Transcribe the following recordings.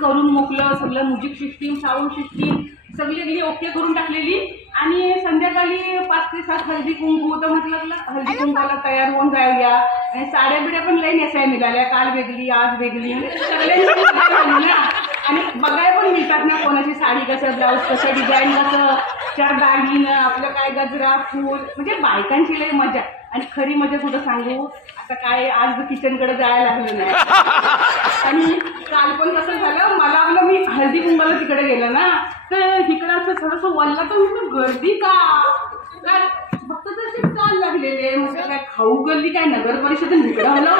करून मोकलं सगळं, music system, sound system सगळी ओके करून टाकलेली. आणि संध्याकाळी 5 ते 7 हळदी कुंकू. तर म्हटलं हळदी कुंकूला तयार होऊन जाऊया. आणि साड्या बिड्या पण लई नेसायला निघाल्या, काल वेगळी आज वेगळी, सगळ्यांनी ना. आणि बघायला पण मिळतात ना कोणाची साडी कसं, ब्लाऊज कसं, डिझाईन कसं, चार दागिनं, आपलं काय गजरा, फूल, म्हणजे बायकांची लई मजा. आणि खरी मजा कुठं सांगू आता, काय आज किचनकडे जायला लागलं नाही. आणि काल पण कसं झालं, मला आपलं मी हळदी कुंकूला तिकडे गेलं ना, तर तिकडं असं थोडंसं वल्ला, तर म्हटलं गर्दी का काय, फक्त तसे चाल लागलेले. म्हटलं काय खाऊ गर्दी काय, नगर परिषद निघडवलं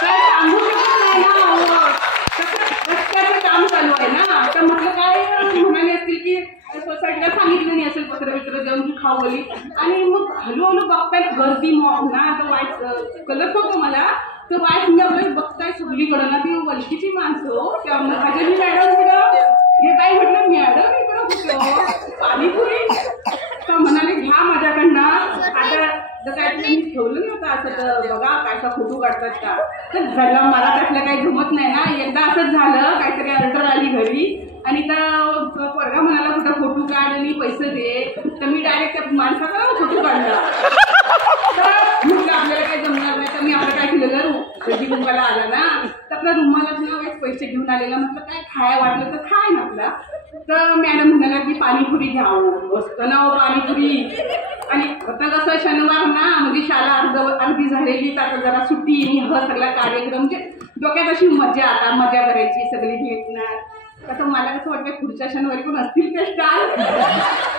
काय सांगू शकत नाही ना, रस्त्याचं काम चालू आहे ना. तर म्हटलं काय म्हणाले असतील की सोसायटीला सांगितलं नाही असेल पत्र बित्र देऊन की खाऊ गेली. आणि मग हळूहळू बघताय गर्दी मग ना, तर वाईट कलर होतो मला, तर वाईट म्हणजे बघताय सगळीकडं ना ती वलकीची माणसं. तेव्हा माझ्या मी मॅडम तिकडं हे काय म्हटलं, मॅडम इकडं कुठं पाणीपुरी, तर म्हणाले घ्या माझ्याकडनं. आता जर काय तुम्ही ठेवलं नाही होतं असं, तर बघा कायचा फोटो काढतात का. तर झालं मला त्यातलं काही जमत नाही ना. एकदा असंच झालं, काहीतरी ऑर्डर आली घरी आणि तर पोरगा म्हणाला कुठं फोटो काढ आणि पैसे दे. तर मी डायरेक्ट त्या माणसाचा फोटो काढला. तर म्हटलं आपल्याला काही जमणार नाही. तर मी आपलं काय केलेलं, कधी रुमाला आला ना, तर आपल्या रुमालाच ना पैसे घेऊन आलेला. म्हटलं काय खाया वाटलं तर खाय ना आपला. तर मॅडम म्हणाला की पाणीपुरी घ्यावं, बसतं ना पाणीपुरी. आणि आता कसं शनिवार ना, म्हणजे शाळा अर्धी झालेली, तर आता जरा सुट्टी, हा सगळा कार्यक्रम, म्हणजे डोक्यात अशी मजा, आता मजा करायची, सगळी भेटणार. तसं मला कसं वाटतं पुढच्या शनिवारी पण असतील ते स्टाल,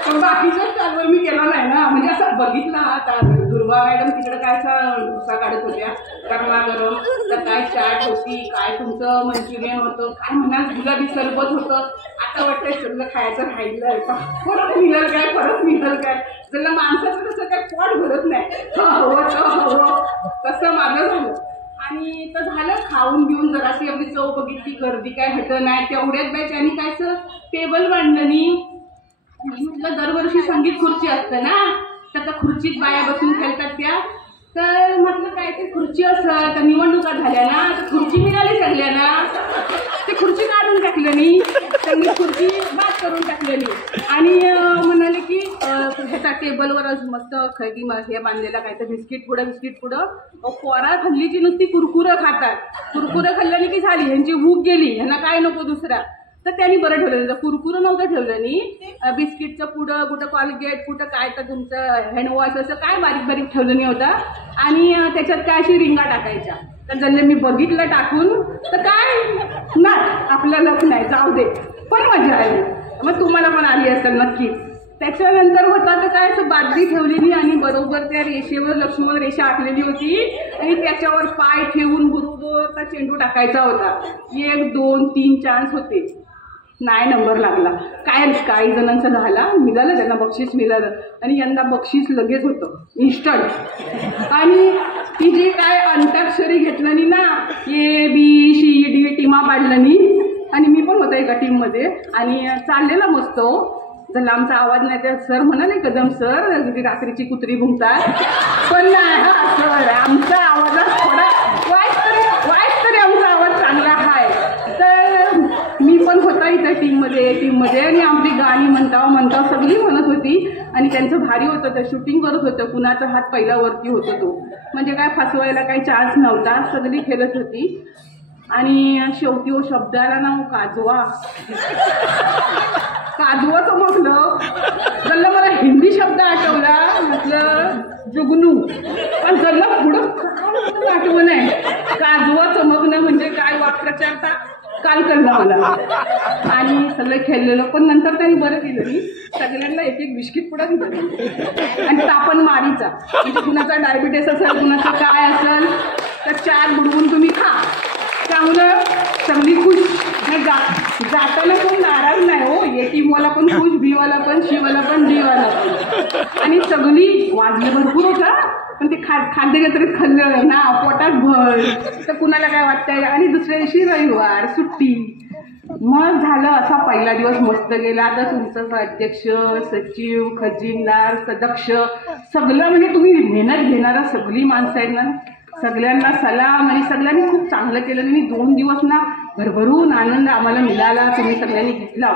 पण बाकीच्या स्टालवर मी केला नाही ना. म्हणजे असं बघितलं आता दुर्गा मॅडम तिकडं काय डोसा काढत होत्या गरमागरम, तर काय चाट होती, काय तुमचं मंचुरियन होतं, काय म्हणाल गुलाबी सरबत होतं. आता वाटतंय सगळं खायचं राहिलं का, परत मिळेल काय, परत मिळेल काय. जर माणसाचं तसं काय पोट भरत नाही, हवं तसं माझं झालं. आणि तर झालं खाऊन घेऊन जराशी आपली चव बघितली, गर्दी काय हटं नाही. तेवढ्यात बाय त्यांनी कायचं टेबल मांडलं नी. म्हटलं दरवर्षी संगीत खुर्ची असतं ना, तर त्या खुर्चीत बाया बसून खेळतात त्या. तर म्हटलं काय ते खुर्ची असं, तर निवडणुका झाल्या ना, तर खुर्ची मिळाली सगळ्यांना, ते खुर्ची काढून टाकलं नी, त्यांनी खुर्ची बाद करून टाकलेली. आणि म्हणाले की ह्याचा टेबलवरच मस्त खैदी हे बांधलेला काय तर बिस्किट पुढं. पोरा खाल्लीची नुसती कुरकुरं खातात, कुरकुरं खाल्ल्याने की झाली ह्यांची भूक गेली, ह्यांना काय नको दुसरा. तर त्यांनी बरं ठेवलं, कुरकुरं नव्हतं ठेवलं नी, बिस्किटचं पुढं कुठं कॉलगेट, कुठं काय तर तुमचं हँडवॉश, असं काय बारीक ठेवलं नाही होता. आणि त्याच्यात काय अशी रिंगा टाकायच्या. तर जल्ले मी बघितलं टाकून, तर काय नाही आपलं लक नाही, जाऊ दे, पण मजा आली. मग तुम्हाला पण आली असेल नक्कीच. त्याच्यानंतर होता तर काय असं बादली ठेवलेली आणि बरोबर त्या रेषेवर लक्ष्मण रेषा आखलेली होती आणि त्याच्यावर पाय ठेवून बरोबर त्या चेंडू टाकायचा होता. 1 2 3 चान्स होते, नाही नंबर लागला. काय काही जणांचं मिळालं त्यांना बक्षीस मिळालं. आणि यंदा बक्षीस लगेच होतं इन्स्टंट. आणि ती जी काय अंताक्षरी घेतलं नी ना, ABCD टीमा पाडलं नी, आणि मी पण होते एका टीममध्ये. आणि चाललेला मस्त जर आमचा आवाज नाही, तर सर म्हणाले कदम सर रात्रीची कुत्री भुंकतात, पण नाही सर आमचा आवाजात थोडा वाईट तरी आमचा आवाज चांगला आहे. तर मी पण होता इथं टीममध्ये आणि आपली गाणी म्हणता सगळी म्हणत होती. आणि त्यांचं भारी होतं, तर शूटिंग करत होतं, कुणाचा हात पहिला वरती होतो तो, म्हणजे काय फसवायला काही चान्स नव्हता, सगळी खेळत होती. आणि शेवटी शब्दाला नाव काजवा चमकलं. जल्ला मला हिंदी शब्द आठवला, म्हटलं जुगनू, पण जल्ला पुढं काय आठवण आहे. काजवा चमकणं म्हणजे काय वाक्प्रचारता काल कळलं मला. आणि सगळं खेळलेलं, पण नंतर त्यांनी बरं केलं मी सगळ्यांना एक बिस्किट पुढं दिलं. आणि तापण मारीचा, म्हणजे कुणाचा डायबिटीस असेल, कुणाचं काय असेल, तर 4 बुडवून तुम्ही खा. त्यामुळं सगळी खुश. जाताना कोण नाराज नाही हो, ए टीमवाला पण खुश, बीवाला पण, शीवाला पण, डीवाला पण. आणि सगळी वाजले भरपूर होता, पण ते खाद्यजत्रेत खाल्लं ना पोटात भर, तर कुणाला काय वाटतंय. आणि दुसऱ्या दिवशी रविवार सुट्टी. मग झालं असा पहिला दिवस मस्त गेला. आता तुमचं अध्यक्ष, सचिव, खजिनदार, सदक्ष सगळं, म्हणजे तुम्ही मेहनत घेणारा सगळी माणसं आहेत ना, सगळ्यांना सलाम. आणि सगळ्यांनी खूप चांगलं केलं. मी 2 दिवस ना भरभरून आनंद आम्हाला मिळाला, तुम्ही सगळ्यांनी घेतला.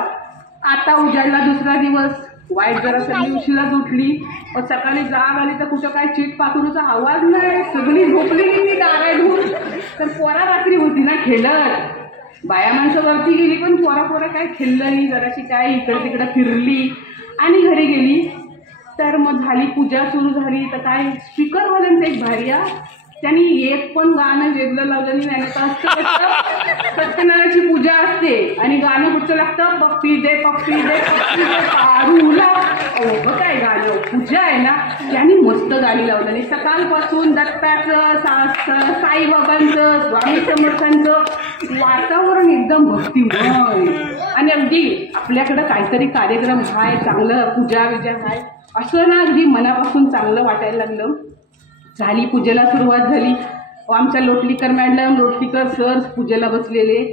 आता उजाडला दुसरा दिवस. वाईट जरा सगळी उशिराच उठली, पण सकाळी जाग आली तर कुठं काय चीट पाखरूचा आवाज नाही, सगळी झोपलेली दारा धूर. तर पोरा रात्री होती ना खेळत, बाया माणसं वरती गेली पण पोरा काय खेळलं नाही, जराशी काय इकडं तिकडं फिरली आणि घरी गेली. तर मग झाली पूजा सुरू झाली. तर काय स्पीकरवाल्यांचं एक भार्या, त्यांनी एक पण गाणं वेगळं लावलं नाही. सत्यनारायणाची पूजा असते आणि गाणं कुठचं लागतं, पप्पी दे पप्पी दे पप्पी दे पारूला. काय गाणं, पूजा आहे ना, त्यांनी मस्त गाणी लावलेली. सकाळपासून दत्ताचं, साईबाबांचं, स्वामी समर्थांचं वातावरण एकदम भक्तिमय. आणि अगदी आपल्याकडं काहीतरी कार्यक्रम आहे, चांगलं पूजा विजा आहे असं ना, अगदी मनापासून चांगलं वाटायला लागलं. झाली पूजेला सुरुवात झाली. आमच्या लोटलीकर मॅडम, लोटलीकर सर पूजेला बसलेले.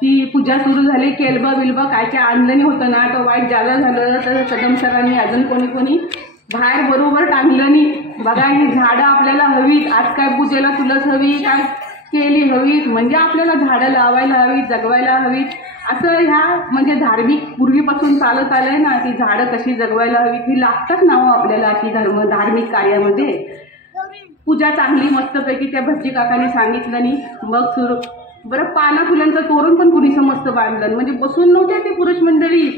ती पूजा सुरू झाली. केलबं बिलबं काय काय आणलं होतं ना, तर वाईट झालं तर कदम सरांनी अजून कोणी बाहेर बरोबर टांगलं नाही. बघा ही झाडं आपल्याला हवीत, आज काय पूजेला तुलस हवी, काय केली हवीत, म्हणजे आपल्याला झाडं लावायला हवीत, जगवायला हवीत. असं ह्या म्हणजे धार्मिक पूर्वीपासून चालत आलंय ना, ती झाडं कशी जगवायला हवीत ही लागतात ना हो आपल्याला ती धार्मिक कार्यामध्ये. पूजा चांगली मस्तपैकी त्या भटजी काकांनी सांगितलं नाही. मग सुरू बरं, पाना फुलांचं तोरण पण कुणीसं मस्त बांधलं, म्हणजे बसून नव्हते ते पुरुष मंडळी,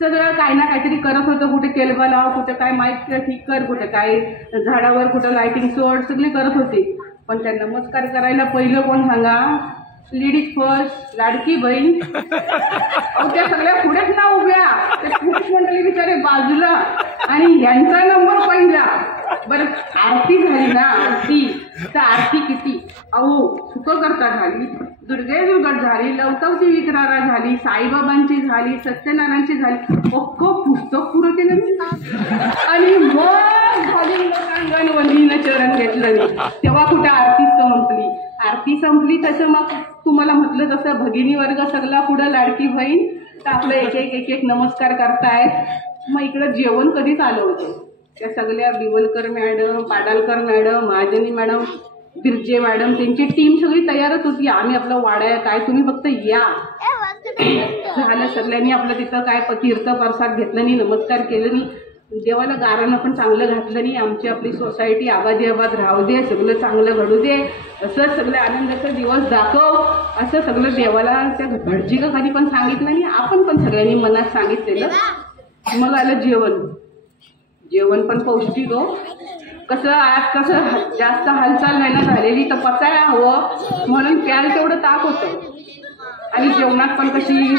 सगळं काही ना काहीतरी करत होतं. कुठे केलबा लाव, कुठं काय माईक ठीक कर, कुठं काय झाडावर, कुठं लायटिंग सोड, सगळे करत होते. पण त्या नमस्कार करायला पहिलं कोण सांगा, लेडीज फर्स्ट, लाडकी बहीण. त्या सगळ्या पुढेच ना उभ्या, ते पुरुष मंडळी बिचारे बाजूला आणि यांचा नंबर पहिला. बरं आरती झाली ना, आरती तर आरती किती अहो सुख करता झाली, दुर्गे दुर्गट झाली, लवकवती विक्रारा झाली, साईबाबांची झाली, सत्यनारायणची झाली, पक्क पुस्तक पुरं केलं आणि मग झाली लोकांगण वल्लीनं चरण घेतलं. तेव्हा कुठं आरती संपली. आरती संपली तसं मग तुम्हाला म्हटलं तसं भगिनी वर्ग सगळा पुढं लाडकी बहीण तर आपलं एक एक नमस्कार करतायत. मग इकडं जेवण कधीच आलं होतं. त्या सगळ्या बिवलकर मॅडम, पाडालकर मॅडम, महाजनी मॅडम, बिरजे मॅडम, त्यांची टीम सगळी तयारच होती. आम्ही आपलं वाड्या काय तुम्ही फक्त या. झालं सगळ्यांनी आपलं तिथं काय तीर्थ प्रसाद घेतलं नाही, नमस्कार केलं नाही, देवाला गारानं पण चांगलं घातलं नाही. आमची आपली सोसायटी आबादी आबाद राहू दे, सगळं चांगलं घडू दे, असं सगळं आनंदाचा दिवस दाखव, असं सगळं देवाला त्या भटजी काकांनी पण सांगितलं नाही, आपण पण सगळ्यांनी मनात सांगितलेलं. मग आलं जेवण. जेवण पण पौष्टिक हो. कसं आज कसं जास्त हालचाल नाही ना झालेली, तर पचायला हवं म्हणून प्याल तेवढं ताक होतं. आणि जेवणात पण कशी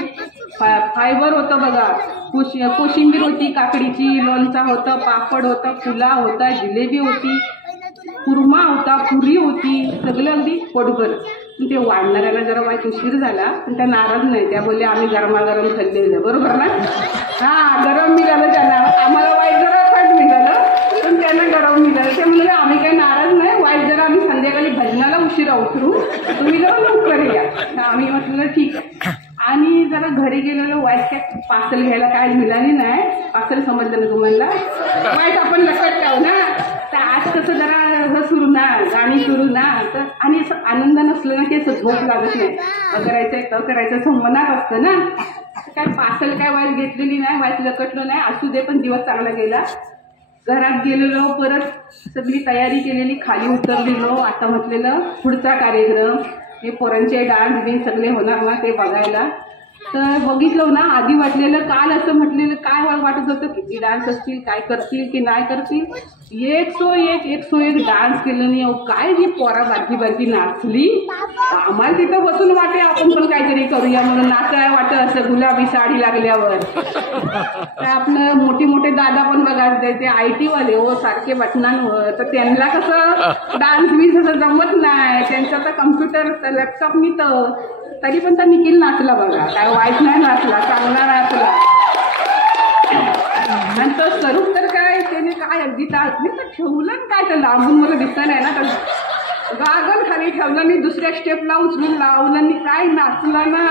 फायबर होतं बघा. कोशिंबीर होती काकडीची, लोणचा होतं, पापड होता, फुला होता, जिलेबी होती, कुर्मा होता, पुरी होती, सगळं अगदी पोटभर. ते वाढणाऱ्याला जरा वाईट उशीर झाला, पण त्या नाराज नाही. त्या बोलले आम्ही गरमागरम खाल्लेलं, बरोबर ना. हां गरम निघालं त्यांना, आम्हाला वाईट जरा फट निघालं पण त्यांना गरम निघालं. ते म्हणजे आम्ही काही नाराज नाही, वाईट जरा आम्ही संध्याकाळी भजनाला उशिरा उतरू, तुम्ही जरा लवकर या. आम्ही म्हटलं ठीक आहे. आणि जरा घरी गेलेलो वाईट काय पार्सल घ्यायला काय मिळाली नाही. पार्सल समजलं ना तुम्हाला, वाईट आपण लक्षात ठेवू ना. तर आज कसं जरा सुरू ना, गाणी सुरू ना, तर आणि असं आनंद नसलं ना की असं झोप लागत नाही. करायचं करायचं असं मनात असतं ना. काय पार्सल काय वाईट घेतलेली नाही, वाईट लकटलं नाही, असू दे पण दिवस चांगला गेला. घरात गेलेलो, परत सगळी तयारी केलेली, खाली उतरलेलो. आता म्हटलेलं पुढचा कार्यक्रम हे पोरांचे डान्स बिन्स सगळे होणार ना ते बघायला. तर बघितलं ना, आधी वाटलेलं काल असं म्हटलेलं काय वाटत होतं किती डान्स असतील, काय करतील की नाही करतील. एक सो एक डान्स केलं नाही. अहो काय जी पोरा बारकी नाचली, आम्हाला तिथं बसून वाटे आपण पण काहीतरी करूया म्हणून नाचायला वाटत असं गुलाबी साडी लागल्यावर. तर आपलं मोठे दादा पण बघा ते IT वाले हो सारखे बटनांवर, तर त्यांना कसं डान्स बीन्स असं जमत नाही, त्यांचा तर कम्प्युटर लॅपटॉप मी तर तरी पण तर निखिल नाचला बघा, काय वाईट नाही नाचला, चांगला नाचला. आणि तो स्वरूप तर काय त्याने काय अगदी टाकली तर ठेवलं काय, तर लांबून मला दिसत नाही ना, तर गागल खाली ठेवलं मी, दुसऱ्या स्टेपला उचलून लावलं आणि काय नाचला ना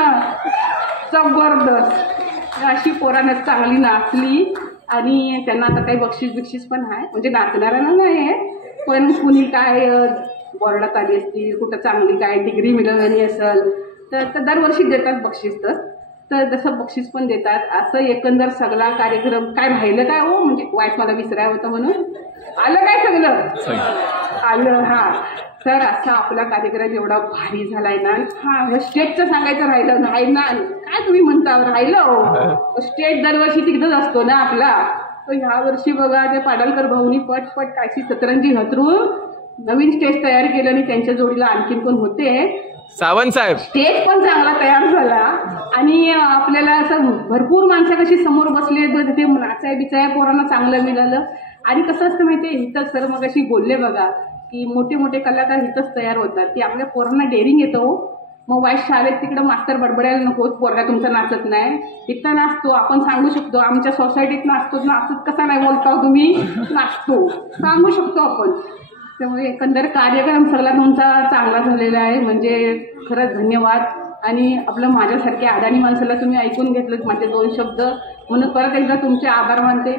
जबरदस्त. अशी पोरानं चांगली नाचली. आणि त्यांना आता काही बक्षीस पण आहे, म्हणजे नाचणाऱ्यांना नाही आहे, पण कुणी काय बोर्डात आली असतील, कुठं चांगली काय डिग्री मिळवली असेल, तर दरवर्षी देतात बक्षीस. तर जसं बक्षीस पण देतात. असं एकंदर सगळा कार्यक्रम काय राहिलं काय हो, म्हणजे वाईट मला विसरायला होतं म्हणून आलं काय सगळं आलं. हा, तर असा आपला कार्यक्रम एवढा भारी झालाय ना. हा, स्टेजचं सांगायचं राहिलं नाही ना, काय तुम्ही म्हणता राहिलं हो. स्टेज दरवर्षी तिकडंच असतो ना आपला. तर ह्या वर्षी बघा ते पाडळकर भाऊनी पटपट कायची सतरंजी हतरून नवीन स्टेज तयार केलं आणि त्यांच्या जोडीला आणखीन पण होते सावंत साहेब. स्टेज पण चांगला तयार झाला आणि आपल्याला असं भरपूर माणसं कशी समोर बसले, ते नाचाय बिचाय पोरांना चांगलं मिळालं. आणि कसं असतं माहितीये, इथं सर मग अशी बोलले बघा की मोठे मोठे कलाकार इथंच तयार होतात, की आपल्या पोरांना डेअरिंग येतं हो. मग वाईट शाळेत तिकडं मास्तर बडबडायला नको, पोरगा तुमचा नाचत नाही. इथं नाचतो, आपण सांगू शकतो आमच्या सोसायटीत नाचतो, नाचत कसा नाही बोलता तुम्ही, नाचतो सांगू शकतो आपण. त्यामुळे एकंदर कार्यक्रम सगळा तुमचा चांगला झालेला आहे, म्हणजे खरंच धन्यवाद. आणि आपलं माझ्यासारख्या अडाणी माणसाला तुम्ही ऐकून घेतलं माझे 2 शब्द, म्हणून परत एकदा तुमचे आभार मानते.